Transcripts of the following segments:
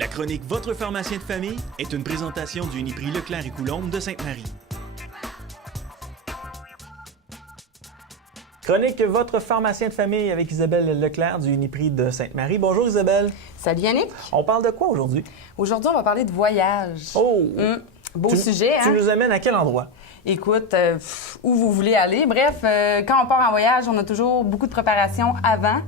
La chronique Votre pharmacien de famille est une présentation du Uniprix Leclerc et Coulombe de Sainte-Marie. Chronique Votre pharmacien de famille avec Isabelle Leclerc du Uniprix de Sainte-Marie. Bonjour Isabelle. Salut Yannick. On parle de quoi aujourd'hui? Aujourd'hui, on va parler de voyage. Oh! Beau sujet, hein? Tu nous amènes à quel endroit? Écoute, où vous voulez aller. Bref, quand on part en voyage, on a toujours beaucoup de préparation avant.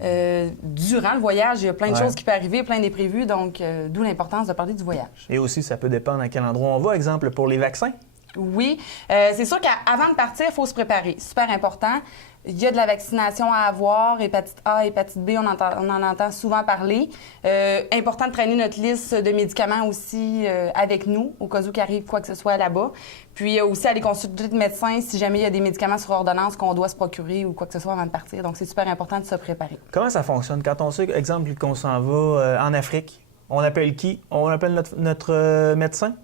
Durant le voyage, il y a plein de choses qui peuvent arriver, plein d'imprévus, donc d'où l'importance de parler du voyage. Et aussi, ça peut dépendre à quel endroit on va. Exemple, pour les vaccins? Oui, c'est sûr qu'avant de partir, il faut se préparer. Super important. Il y a de la vaccination à avoir, hépatite A, hépatite B, on en entend souvent parler. Important de traîner notre liste de médicaments aussi avec nous, au cas où il arrive quoi que ce soit là-bas. Puis aussi aller consulter le médecin si jamais il y a des médicaments sur ordonnance qu'on doit se procurer ou quoi que ce soit avant de partir. Donc, c'est super important de se préparer. Comment ça fonctionne? Quand on sait, exemple, qu'on s'en va en Afrique, on appelle qui? On appelle notre médecin?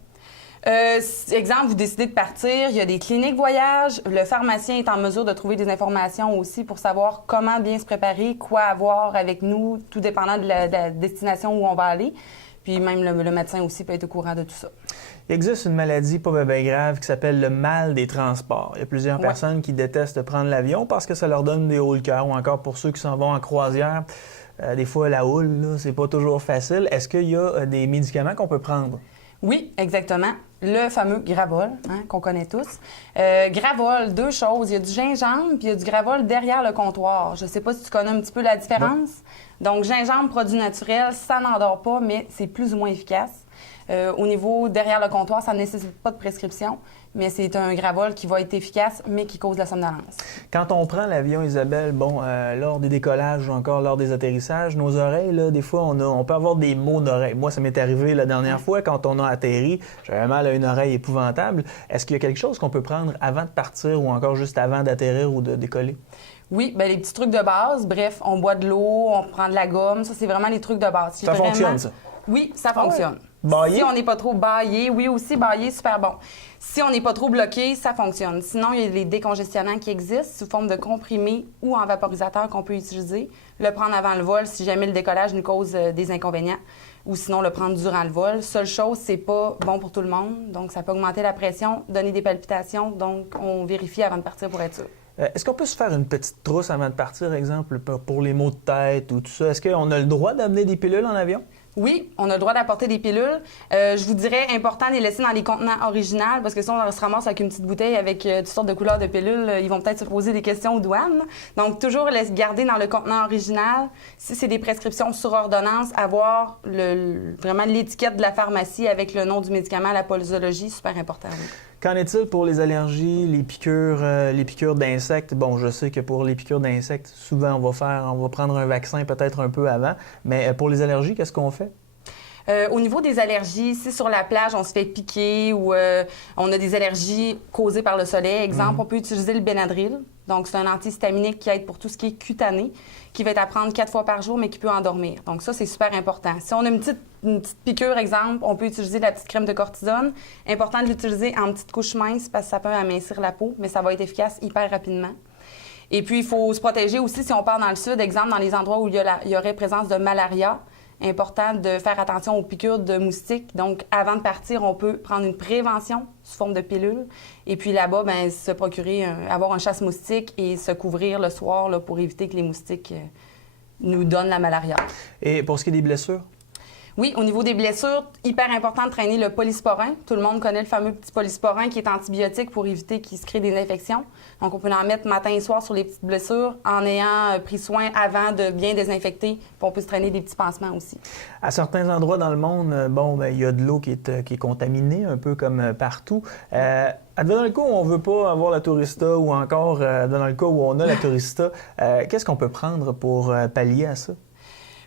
Exemple, vous décidez de partir, il y a des cliniques voyage. Le pharmacien est en mesure de trouver des informations aussi pour savoir comment bien se préparer, quoi avoir avec nous, tout dépendant de la destination où on va aller. Puis même le médecin aussi peut être au courant de tout ça. Il existe une maladie pas bien grave qui s'appelle le mal des transports. Il y a plusieurs personnes qui détestent prendre l'avion parce que ça leur donne des hauts le cœur, ou encore pour ceux qui s'en vont en croisière. Des fois, la houle, là, c'est pas toujours facile. Est-ce qu'il y a des médicaments qu'on peut prendre? Oui, exactement. Le fameux Gravol, hein, qu'on connaît tous. Gravol, deux choses. Il y a du gingembre puis il y a du Gravol derrière le comptoir. Je ne sais pas si tu connais un petit peu la différence. Non. Donc, gingembre, produit naturel, ça n'endort pas, mais c'est plus ou moins efficace. Au niveau derrière le comptoir, ça ne nécessite pas de prescription, mais c'est un Gravol qui va être efficace, mais qui cause la somnolence. Quand on prend l'avion, Isabelle, lors des décollages ou encore lors des atterrissages, nos oreilles, là, des fois, on peut avoir des maux d'oreille. Moi, ça m'est arrivé la dernière fois quand on a atterri. J'avais mal à une oreille épouvantable. Est-ce qu'il y a quelque chose qu'on peut prendre avant de partir ou encore juste avant d'atterrir ou de décoller? Oui, bien, les petits trucs de base. Bref, on boit de l'eau, on prend de la gomme. Ça, c'est vraiment les trucs de base. Ça fonctionne, ça? Oui, ça fonctionne. Bailler? Si on n'est pas trop baillé, oui aussi, bailler, super bon. Si on n'est pas trop bloqué, ça fonctionne. Sinon, il y a les décongestionnants qui existent sous forme de comprimés ou en vaporisateur qu'on peut utiliser. Le prendre avant le vol si jamais le décollage nous cause des inconvénients. Ou sinon, le prendre durant le vol. Seule chose, c'est pas bon pour tout le monde. Donc, ça peut augmenter la pression, donner des palpitations. Donc, on vérifie avant de partir pour être sûr. Est-ce qu'on peut se faire une petite trousse avant de partir, exemple, pour les maux de tête ou tout ça? Est-ce qu'on a le droit d'amener des pilules en avion? Oui, on a le droit d'apporter des pilules. Je vous dirais, important de les laisser dans les contenants originaux parce que si on se ramasse avec une petite bouteille avec toutes sortes de couleurs de pilules, ils vont peut-être se poser des questions aux douanes. Donc, toujours les garder dans le contenant original. Si c'est des prescriptions sur ordonnance, avoir vraiment l'étiquette de la pharmacie avec le nom du médicament, la posologie, super important. Oui. Qu'en est-il pour les allergies, les piqûres d'insectes? Bon, je sais que pour les piqûres d'insectes, souvent on va prendre un vaccin peut-être un peu avant, mais pour les allergies, qu'est-ce qu'on fait? Au niveau des allergies, si sur la plage, on se fait piquer ou on a des allergies causées par le soleil, exemple, on peut utiliser le Benadryl. Donc, c'est un antihistaminique qui aide pour tout ce qui est cutané, qui va être à prendre 4 fois par jour, mais qui peut endormir. Donc, ça, c'est super important. Si on a une petite piqûre, exemple, on peut utiliser la petite crème de cortisone. Important de l'utiliser en petite couche mince parce que ça peut amincir la peau, mais ça va être efficace hyper rapidement. Et puis, il faut se protéger aussi si on part dans le sud, exemple, dans les endroits où il y aurait présence de malaria. Important de faire attention aux piqûres de moustiques. Donc, avant de partir, on peut prendre une prévention sous forme de pilule. Et puis là-bas, bien, se procurer, avoir un chasse-moustique et se couvrir le soir là, pour éviter que les moustiques nous donnent la malaria. Et pour ce qui est des blessures? Oui, au niveau des blessures, hyper important de traîner le polysporin. Tout le monde connaît le fameux petit polysporin qui est antibiotique pour éviter qu'il se crée des infections. Donc, on peut en mettre matin et soir sur les petites blessures en ayant pris soin avant de bien désinfecter. Puis on peut se traîner des petits pansements aussi. À certains endroits dans le monde, il y a de l'eau qui est contaminée, un peu comme partout. Dans le cas où on ne veut pas avoir la tourista ou encore dans le cas où on a la tourista, qu'est-ce qu'on peut prendre pour pallier à ça?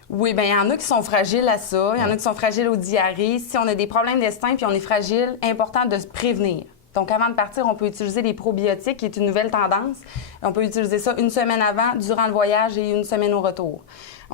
Oui, bien, il y en a qui sont fragiles à ça. Il y en a qui sont fragiles aux diarrhées. Si on a des problèmes d'intestin puis on est fragile, important de se prévenir. Donc, avant de partir, on peut utiliser les probiotiques, qui est une nouvelle tendance. On peut utiliser ça une semaine avant, durant le voyage et une semaine au retour.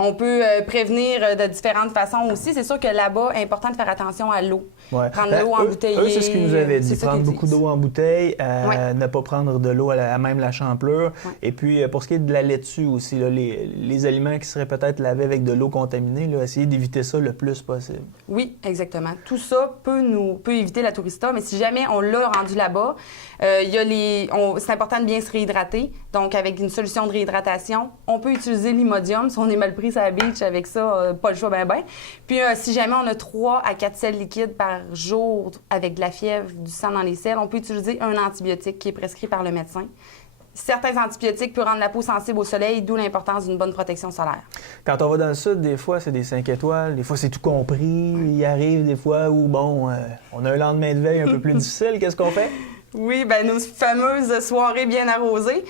On peut prévenir de différentes façons aussi. C'est sûr que là-bas, c'est important de faire attention à l'eau. Ouais. Prendre l'eau embouteillée. Eux, c'est ce qu'ils nous avaient dit. C'est ça Prendre qu'ils beaucoup disent. d'eau en bouteille, ne pas prendre de l'eau à même la champlure. Ouais. Et puis, pour ce qui est de la laitue aussi, là, les aliments qui seraient peut-être lavés avec de l'eau contaminée, là, essayer d'éviter ça le plus possible. Oui, exactement. Tout ça peut éviter la tourista, mais si jamais on l'a rendu là-bas, c'est important de bien se réhydrater. Donc, avec une solution de réhydratation, on peut utiliser l'Imodium. Si on est mal pris sur la beach avec ça, pas le choix ben. Puis, si jamais on a 3 à 4 selles liquides par jour avec de la fièvre, du sang dans les selles, on peut utiliser un antibiotique qui est prescrit par le médecin. Certains antibiotiques peuvent rendre la peau sensible au soleil, d'où l'importance d'une bonne protection solaire. Quand on va dans le sud, des fois, c'est des 5 étoiles. Des fois, c'est tout compris. Il arrive des fois où, bon, on a un lendemain de veille un peu plus difficile. Qu'est-ce qu'on fait? Oui, bien, nos fameuses soirées bien arrosées,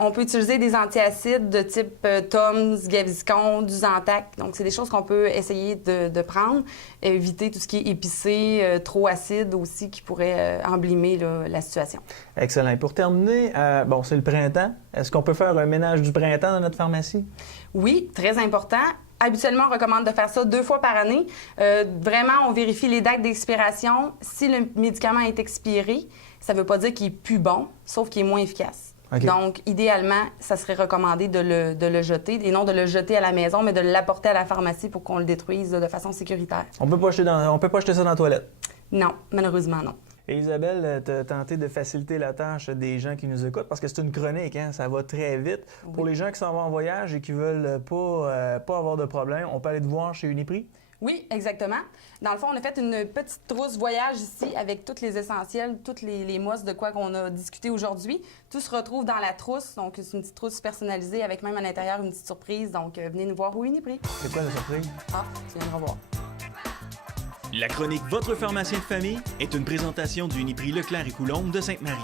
on peut utiliser des antiacides de type Tums, Gaviscon, du Zantac. Donc, c'est des choses qu'on peut essayer de prendre. Éviter tout ce qui est épicé, trop acide aussi, qui pourrait emblimer la situation. Excellent. Et pour terminer, bon, c'est le printemps. Est-ce qu'on peut faire un ménage du printemps dans notre pharmacie? Oui, très important. Habituellement, on recommande de faire ça 2 fois par année. Vraiment, on vérifie les dates d'expiration. Si le médicament est expiré, ça ne veut pas dire qu'il est plus bon, sauf qu'il est moins efficace. Okay. Donc, idéalement, ça serait recommandé de le jeter, et non de le jeter à la maison, mais de l'apporter à la pharmacie pour qu'on le détruise de façon sécuritaire. On peut pas jeter ça dans la toilette? Non, malheureusement, non. Et Isabelle, tu as tenté de faciliter la tâche des gens qui nous écoutent, parce que c'est une chronique, hein? Ça va très vite. Oui. Pour les gens qui s'en vont en voyage et qui veulent pas avoir de problème, on peut aller te voir chez Uniprix? Oui, exactement. Dans le fond, on a fait une petite trousse voyage ici avec tous les essentiels, toutes les mousse de quoi qu'on a discuté aujourd'hui. Tout se retrouve dans la trousse. Donc, c'est une petite trousse personnalisée avec même à l'intérieur une petite surprise. Donc, venez nous voir au Uniprix. C'est quoi la surprise? Ah, tu viendras voir. La chronique Votre pharmacien de famille est une présentation du Uniprix Leclerc et Coulombe de Sainte-Marie.